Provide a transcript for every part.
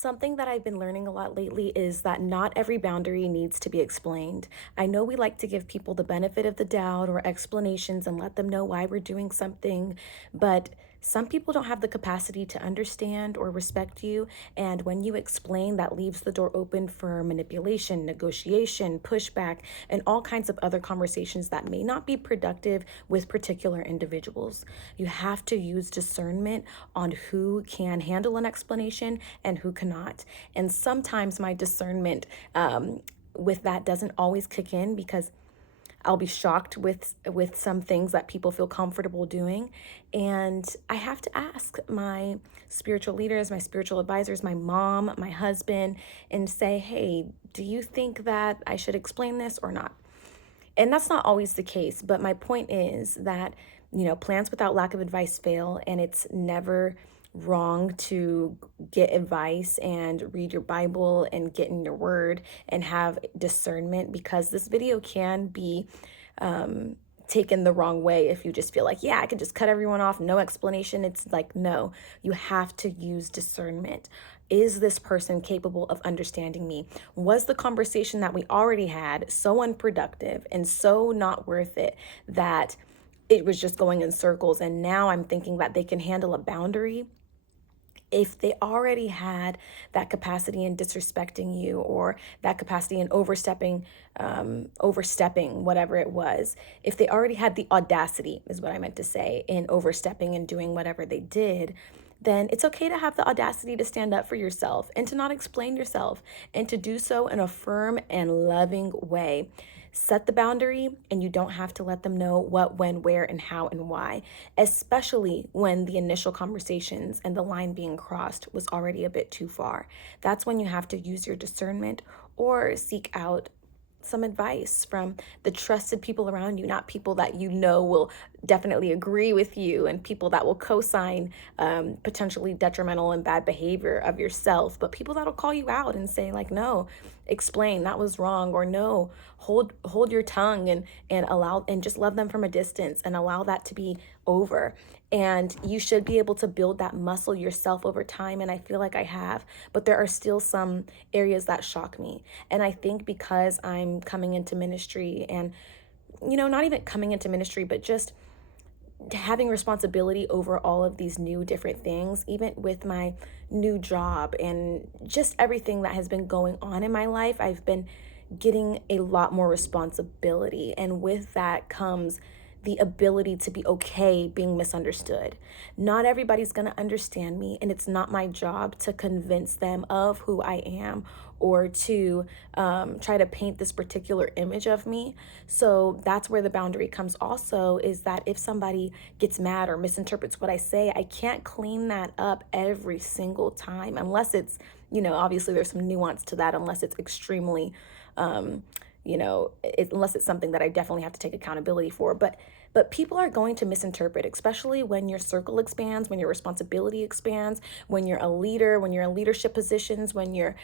Something that I've been learning a lot lately is that not every boundary needs to be explained. I know we like to give people the benefit of the doubt or explanations and let them know why we're doing something, but some people don't have the capacity to understand or respect you. And when you explain, that leaves the door open for manipulation, negotiation, pushback, and all kinds of other conversations that may not be productive with particular individuals. You have to use discernment on who can handle an explanation and who cannot. And sometimes my discernment with that doesn't always kick in because I'll be shocked with some things that people feel comfortable doing. And I have to ask my spiritual leaders, my spiritual advisors, my mom, my husband, and say, hey, do you think that I should explain this or not? And that's not always the case, but my point is that, plans without lack of advice fail, and it's never wrong to get advice and read your Bible and get in your word and have discernment, because this video can be taken the wrong way if you just feel like, yeah, I could just cut everyone off, no explanation. It's like, no, you have to use discernment. Is this person capable of understanding me? Was the conversation that we already had so unproductive and so not worth it that it was just going in circles? And now I'm thinking that they can handle a boundary. If they already had that capacity in disrespecting you, or that capacity in overstepping whatever it was, if they already had the audacity, is what I meant to say, in overstepping and doing whatever they did, then it's okay to have the audacity to stand up for yourself and to not explain yourself, and to do so in a firm and loving way. Set the boundary, and you don't have to let them know what, when, where, and how, and why, especially when the initial conversations and the line being crossed was already a bit too far. That's when you have to use your discernment or seek out some advice from the trusted people around you, not people that you know will definitely agree with you, and people that will co-sign potentially detrimental and bad behavior of yourself, but people that'll call you out and say like, no, explain, that was wrong, or no, hold your tongue, and allow, and just love them from a distance and allow that to be over. And you should be able to build that muscle yourself over time, and I feel like I have, but there are still some areas that shock me. And I think because I'm coming into ministry, and not even coming into ministry, but just having responsibility over all of these new different things, even with my new job and just everything that has been going on in my life, I've been getting a lot more responsibility. And with that comes the ability to be okay being misunderstood. Not everybody's going to understand me, and it's not my job to convince them of who I am, or to try to paint this particular image of me. So that's where the boundary comes also, is that if somebody gets mad or misinterprets what I say, I can't clean that up every single time, unless it's, obviously there's some nuance to that, unless it's extremely unless it's something that I definitely have to take accountability for. But people are going to misinterpret, especially when your circle expands, when your responsibility expands, when you're a leader, when you're in leadership positions, when you're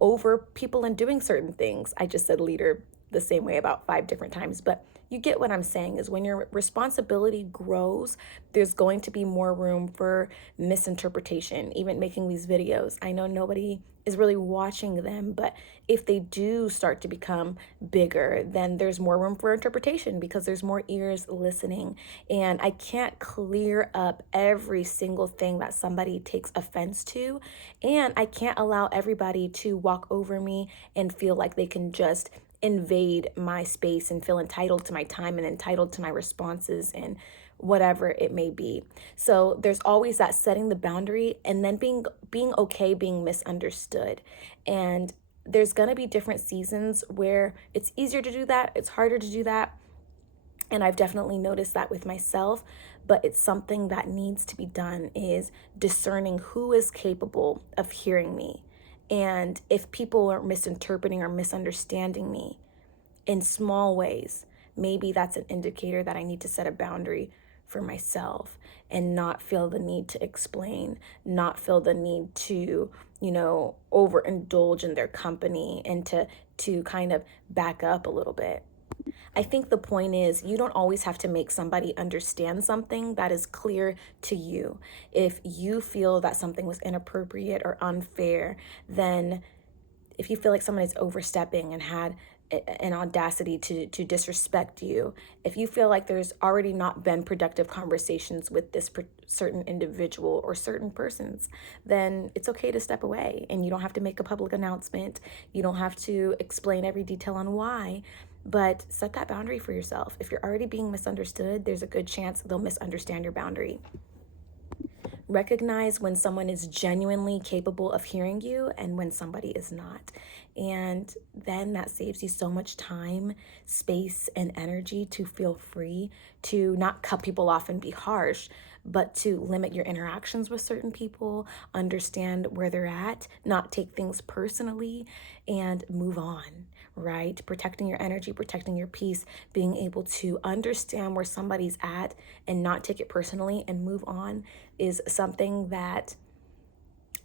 over people and doing certain things. I just said leader the same way about 5 different times, but you get what I'm saying. Is when your responsibility grows, there's going to be more room for misinterpretation. Even making these videos, I know nobody is really watching them, but if they do start to become bigger, then there's more room for interpretation because there's more ears listening. And I can't clear up every single thing that somebody takes offense to, and I can't allow everybody to walk over me and feel like they can just invade my space and feel entitled to my time and entitled to my responses and whatever it may be. So there's always that setting the boundary, and then being okay being misunderstood. And there's going to be different seasons where it's easier to do that, it's harder to do that. And I've definitely noticed that with myself, but it's something that needs to be done, is discerning who is capable of hearing me. And if people are misinterpreting or misunderstanding me in small ways, maybe that's an indicator that I need to set a boundary for myself and not feel the need to explain, not feel the need to, overindulge in their company, and to kind of back up a little bit. I think the point is you don't always have to make somebody understand something that is clear to you. If you feel that something was inappropriate or unfair, then if you feel like someone is overstepping and had an audacity to disrespect you, if you feel like there's already not been productive conversations with this certain individual or certain persons, then it's okay to step away, and you don't have to make a public announcement. You don't have to explain every detail on why, but set that boundary for yourself. If you're already being misunderstood, there's a good chance they'll misunderstand your boundary. Recognize when someone is genuinely capable of hearing you and when somebody is not. And then that saves you so much time, space, and energy to feel free to not cut people off and be harsh, but to limit your interactions with certain people, understand where they're at, not take things personally, and move on, right? Protecting your energy, protecting your peace, being able to understand where somebody's at and not take it personally and move on is something that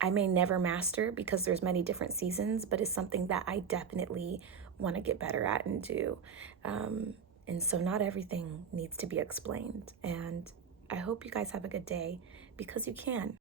I may never master because there's many different seasons, but it's something that I definitely want to get better at and do. And so not everything needs to be explained. And I hope you guys have a good day because you can.